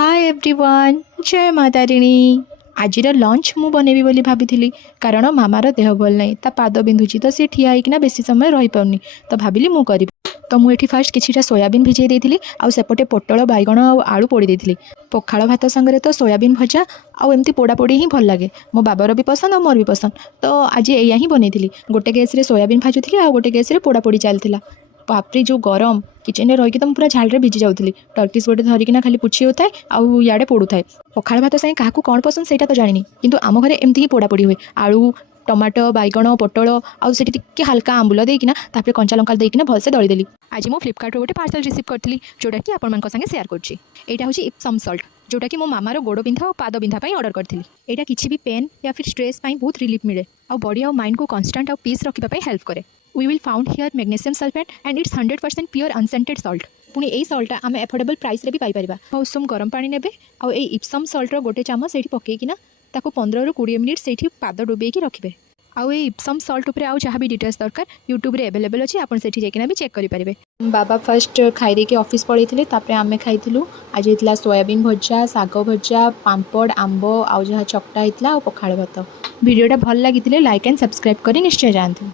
Hi everyone जय माता रिणी आज लंच मु बनैबी बोली भाभी कारण मामार देह भल नहीं पाद बिंधुची तो सी ठिया होना बेसी समय रही पारनी तो भाविली मु करी तो मुझे फास्ट किछिटा सोयाबीन भिजई देइथिली आउ सेपटे पोटल बैगण आउ आलू पोड़ी देइथिली। पखाड़ भात संगे तो सोयाबीन भजा आउ एमती पोड़ा पोड़ी ही भल लगे मो बाबार भी पसंद और मोर भी पसंद तो आज या ही बनई गोटे गैस रे सोयाबीन भाजुली आउ गोटे गैस रे पोड़ा पोड़ी चलता। बापरे जो गरम किचन रही तो पूरा झाल भिजी जाऊँगी टर्किश गोटे धरिकिना खाली पुछी होता है आउ इे पोड़ू थाए पखाड़ भात संगे क्या कौन पसंद से तो जानी किंतु आम घरे एमती ही पोड़ा पोड़ी हुए आलू टमाटो बैगण पोटल आउ से टिके हल्का आंबुल देकिना तापर कंचा लंका देकिना भलसे दलीदेली। आज मुझे फ्लिपकार्ट गोटे पार्सल रिसीव करी जोटा कि आपण संगे शेयर करछि। एटा होछि इप्सम सल्ट जोटा कि मो मामार गोड़ बिंधा और पाद बिंधा ऑर्डर करी। एटा किछि भी पेन या फिर स्ट्रेस बहुत रिलीफ मिले और बॉडी और माइंड को कांस्टेंट और पीस रखा हेल्प करे। We will found here magnesium sulfate and it's 100% pure unscented salt। पुणी यही सल्टा आम एफोर्डेबल प्राइस रे भी पाई परिबा। उषुम गरम पानी नेबे आउ ए इप्सम सल्ट रो गोटे चामच सेठी पकेइकिना ताको 15 ରୁ 20 मिनिट सेठी पाद डुबेकी रखिबे। आउ ए इप्सम सल्ट उपरे आउ जहाँ भी डिटेल्स दरकार यूट्यूब रे अवेलेबल अछि आपण सेठी जेकिना भी चेक करि परिबे। बाबा फर्स्ट खाई देके ऑफिस पळैथिले तापरे आमे खाइथिलु। आज हेतला सोयाबीन भजा साग भजा पांपड़ आंब आउ जहाँ चकटा हेतला और पखाड़ भात। वीडियोटा भल लागिथिले लाइक एंड सब्सक्राइब करी निश्चय जानतु।